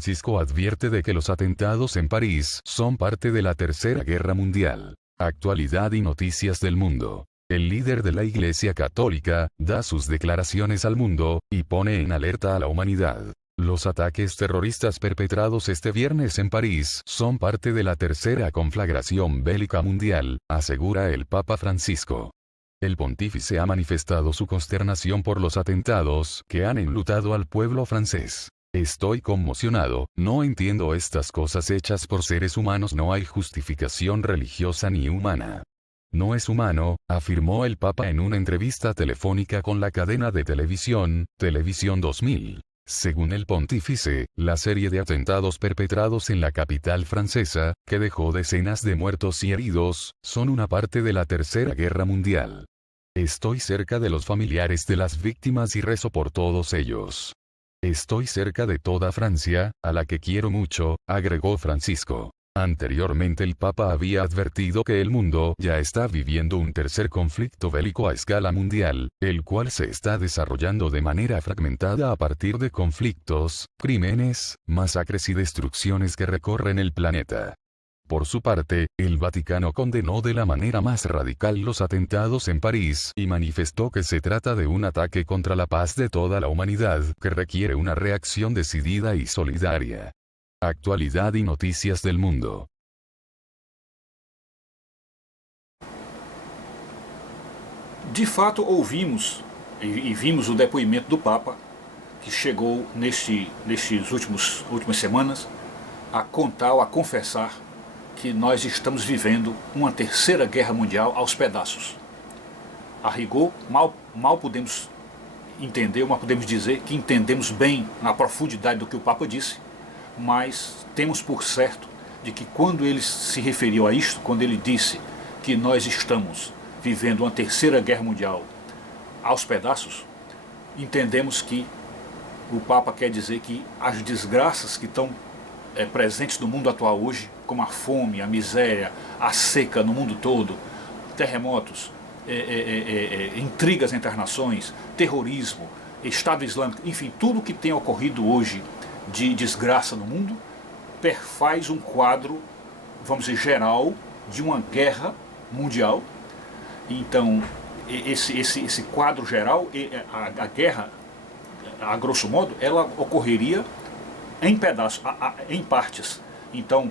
Francisco advierte de que los atentados en París son parte de la Tercera Guerra Mundial. Actualidad y noticias del mundo. El líder de la Iglesia Católica da sus declaraciones al mundo y pone en alerta a la humanidad. Los ataques terroristas perpetrados este viernes en París son parte de la tercera conflagración bélica mundial, asegura el Papa Francisco. El pontífice ha manifestado su consternación por los atentados que han enlutado al pueblo francés. Estoy conmocionado, no entiendo estas cosas hechas por seres humanos, no hay justificación religiosa ni humana. No es humano, afirmó el Papa en una entrevista telefónica con la cadena de televisión, Televisión 2000. Según el pontífice, la serie de atentados perpetrados en la capital francesa, que dejó decenas de muertos y heridos, son una parte de la Tercera Guerra Mundial. Estoy cerca de los familiares de las víctimas y rezo por todos ellos. Estoy cerca de toda Francia, a la que quiero mucho, agregó Francisco. Anteriormente el Papa había advertido que el mundo ya está viviendo un tercer conflicto bélico a escala mundial, el cual se está desarrollando de manera fragmentada a partir de conflictos, crímenes, masacres y destrucciones que recorren el planeta. Por su parte, el Vaticano condenó de la manera más radical los atentados en París y manifestó que se trata de un ataque contra la paz de toda la humanidad que requiere una reacción decidida y solidaria. Actualidad y noticias del mundo. De fato, ouvimos e vimos o depoimento do Papa, que chegou nestes últimas semanas a contar ou a confessar que nós estamos vivendo uma terceira guerra mundial aos pedaços. A rigor, mal podemos entender, mas podemos dizer que entendemos bem na profundidade do que o Papa disse, mas temos por certo de que quando ele se referiu a isto, quando ele disse que nós estamos vivendo uma terceira guerra mundial aos pedaços, entendemos que o Papa quer dizer que as desgraças que estão presentes no mundo atual hoje, como a fome, a miséria, a seca no mundo todo, terremotos, intrigas entre as nações, terrorismo, Estado Islâmico, enfim, tudo que tem ocorrido hoje de desgraça no mundo, perfaz um quadro, vamos dizer, geral de uma guerra mundial. Então, esse quadro geral, a guerra, a grosso modo, ela ocorreria em pedaços, em partes. Então,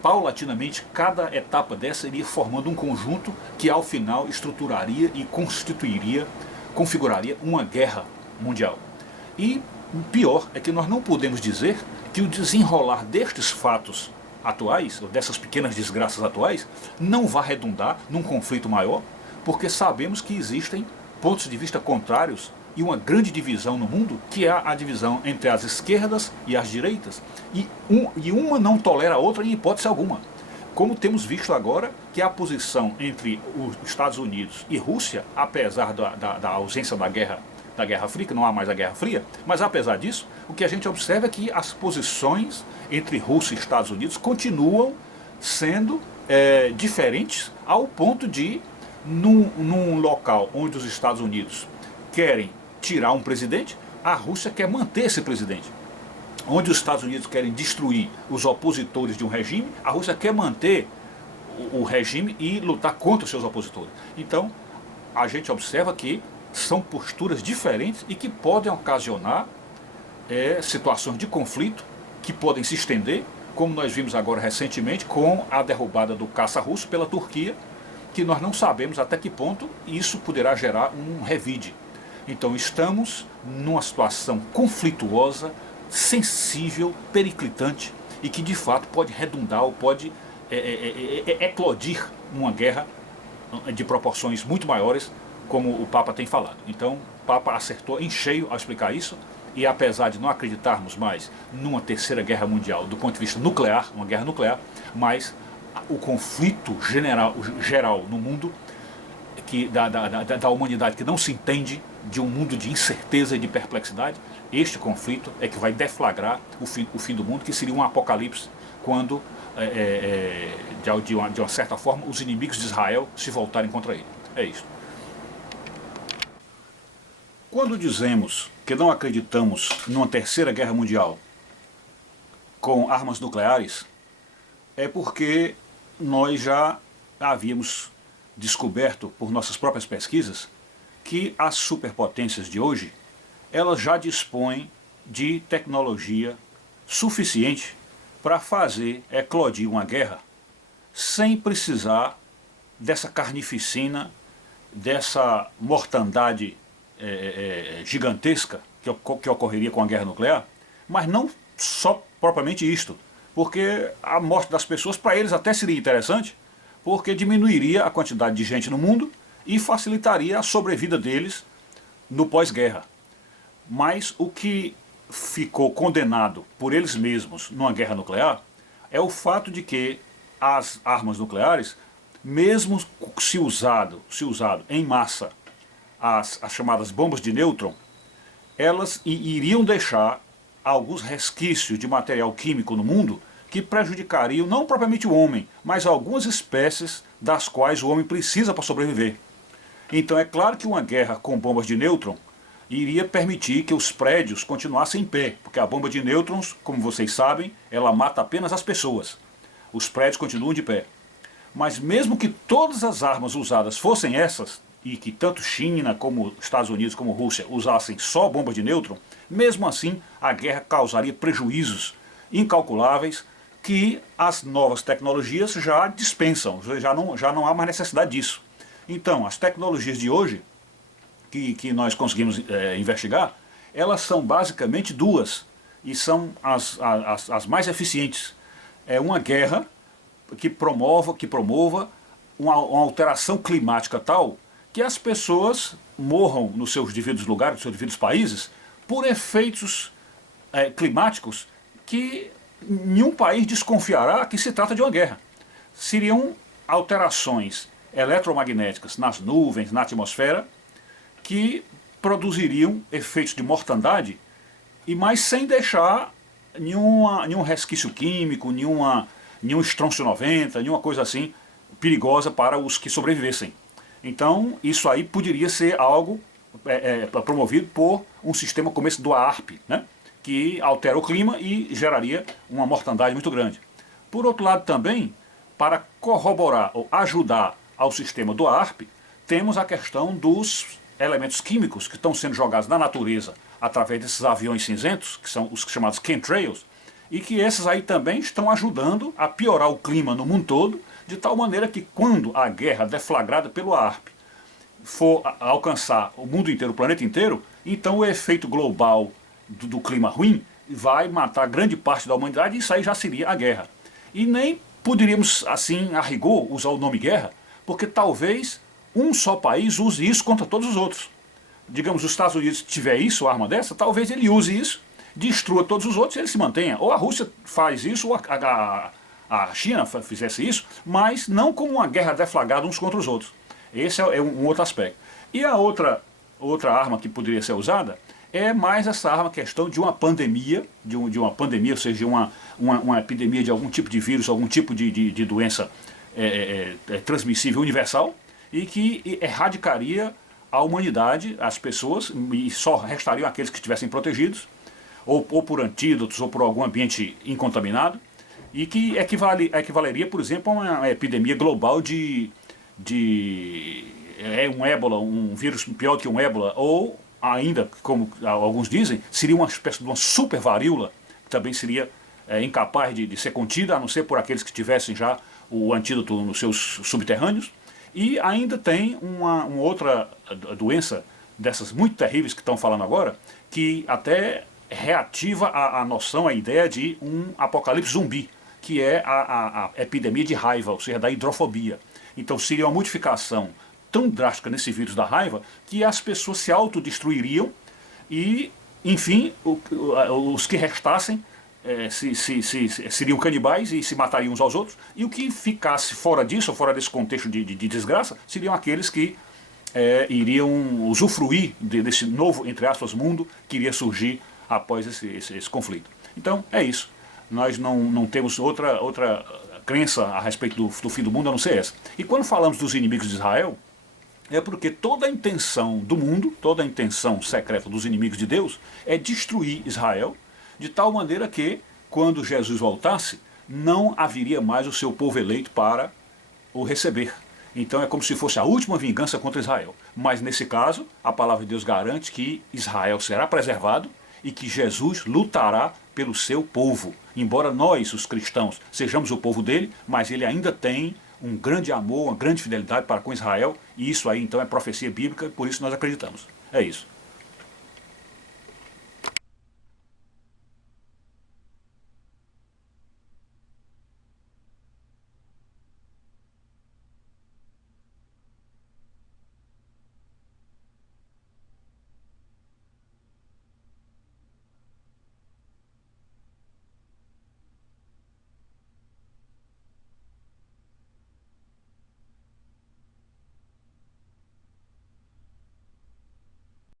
paulatinamente, cada etapa dessa iria formando um conjunto que ao final estruturaria e configuraria uma guerra mundial. E o pior é que nós não podemos dizer que o desenrolar destes fatos atuais, ou dessas pequenas desgraças atuais, não vai redundar num conflito maior, porque sabemos que existem pontos de vista contrários e uma grande divisão no mundo, que é a divisão entre as esquerdas e as direitas, e uma não tolera a outra em hipótese alguma. Como temos visto agora que a posição entre os Estados Unidos e Rússia, apesar da ausência da Guerra Fria, que não há mais a Guerra Fria, mas apesar disso, o que a gente observa é que as posições entre Rússia e Estados Unidos continuam sendo diferentes, ao ponto de, num local onde os Estados Unidos querem tirar um presidente, a Rússia quer manter esse presidente. Onde os Estados Unidos querem destruir os opositores de um regime, a Rússia quer manter o regime e lutar contra os seus opositores. Então, a gente observa que são posturas diferentes e que podem ocasionar situações de conflito que podem se estender, como nós vimos agora recentemente com a derrubada do caça russo pela Turquia, que nós não sabemos até que ponto isso poderá gerar um revide. Então estamos numa situação conflituosa, sensível, periclitante e que de fato pode redundar ou pode eclodir uma guerra de proporções muito maiores, como o Papa tem falado. Então o Papa acertou em cheio ao explicar isso, e apesar de não acreditarmos mais numa terceira guerra mundial do ponto de vista nuclear, uma guerra nuclear, mas o conflito geral no mundo da humanidade que não se entende, de um mundo de incerteza e de perplexidade, este conflito é que vai deflagrar o fim do mundo, que seria um apocalipse, quando, de uma certa forma, os inimigos de Israel se voltarem contra ele. É isso. Quando dizemos que não acreditamos numa terceira guerra mundial com armas nucleares é porque nós já havíamos descoberto por nossas próprias pesquisas que as superpotências de hoje, elas já dispõem de tecnologia suficiente para fazer eclodir uma guerra sem precisar dessa carnificina, dessa mortandade gigantesca que ocorreria com a guerra nuclear, mas não só propriamente isto, porque a morte das pessoas para eles até seria interessante, porque diminuiria a quantidade de gente no mundo e facilitaria a sobrevida deles no pós-guerra. Mas o que ficou condenado por eles mesmos numa guerra nuclear é o fato de que as armas nucleares, mesmo se usado em massa as chamadas bombas de nêutron, elas iriam deixar alguns resquícios de material químico no mundo que prejudicariam não propriamente o homem, mas algumas espécies das quais o homem precisa para sobreviver. Então é claro que uma guerra com bombas de nêutron iria permitir que os prédios continuassem em pé, porque a bomba de nêutrons, como vocês sabem, ela mata apenas as pessoas. Os prédios continuam de pé. Mas mesmo que todas as armas usadas fossem essas, e que tanto China como Estados Unidos como Rússia usassem só bombas de nêutron, mesmo assim a guerra causaria prejuízos incalculáveis que as novas tecnologias já dispensam, já não há mais necessidade disso. Então, as tecnologias de hoje, que nós conseguimos investigar, elas são basicamente duas, e são as mais eficientes. É uma guerra que promova uma alteração climática tal que as pessoas morram nos seus devidos lugares, nos seus devidos países, por efeitos climáticos que nenhum país desconfiará que se trata de uma guerra. Seriam alterações eletromagnéticas nas nuvens, na atmosfera, que produziriam efeitos de mortandade, mas sem deixar nenhum resquício químico, nenhum estrôncio 90, nenhuma coisa assim perigosa para os que sobrevivessem. Então, isso aí poderia ser algo promovido por um sistema como esse do ARP, né? Que altera o clima e geraria uma mortandade muito grande. Por outro lado também, para corroborar ou ajudar ao sistema do ARP, temos a questão dos elementos químicos que estão sendo jogados na natureza através desses aviões cinzentos, que são os chamados chemtrails, e que esses aí também estão ajudando a piorar o clima no mundo todo, de tal maneira que quando a guerra deflagrada pelo ARP for alcançar o mundo inteiro, o planeta inteiro, então o efeito global do clima ruim vai matar grande parte da humanidade e isso aí já seria a guerra. E nem poderíamos, assim, a rigor, usar o nome guerra, porque talvez um só país use isso contra todos os outros. Digamos, os Estados Unidos tiver isso, arma dessa, talvez ele use isso, destrua todos os outros e ele se mantenha. Ou a Rússia faz isso, ou a China fizesse isso, mas não como uma guerra deflagrada uns contra os outros. Esse é um outro aspecto. E a outra arma que poderia ser usada é mais essa arma, questão de uma pandemia, ou seja, uma epidemia de algum tipo de vírus, algum tipo de doença transmissível universal, e que erradicaria a humanidade, as pessoas, e só restariam aqueles que estivessem protegidos, ou por antídotos, ou por algum ambiente incontaminado, e que equivaleria, por exemplo, a uma epidemia global de um ébola, um vírus pior do que um ébola, ou ainda, como alguns dizem, seria uma espécie de uma super varíola, que também seria incapaz de ser contida, a não ser por aqueles que tivessem já o antídoto nos seus subterrâneos. E ainda tem uma outra doença, dessas muito terríveis que estão falando agora, que até reativa a noção, a ideia de um apocalipse zumbi, que é a epidemia de raiva, ou seja, da hidrofobia. Então seria uma modificação tão drástica nesse vírus da raiva que as pessoas se autodestruiriam e, enfim, os que restassem seriam canibais e se matariam uns aos outros, e o que ficasse fora disso, ou fora desse contexto de desgraça, seriam aqueles que iriam usufruir desse novo, entre aspas, mundo que iria surgir após esse conflito. Então, é isso. Nós não temos outra crença a respeito do fim do mundo a não ser essa. E quando falamos dos inimigos de Israel, é porque toda a intenção do mundo, toda a intenção secreta dos inimigos de Deus é destruir Israel, de tal maneira que quando Jesus voltasse, não haveria mais o seu povo eleito para o receber. Então é como se fosse a última vingança contra Israel. Mas nesse caso, a palavra de Deus garante que Israel será preservado e que Jesus lutará pelo seu povo. Embora nós, os cristãos, sejamos o povo dele, mas ele ainda tem um grande amor, uma grande fidelidade para com Israel, e isso aí então é profecia bíblica, por isso nós acreditamos. É isso.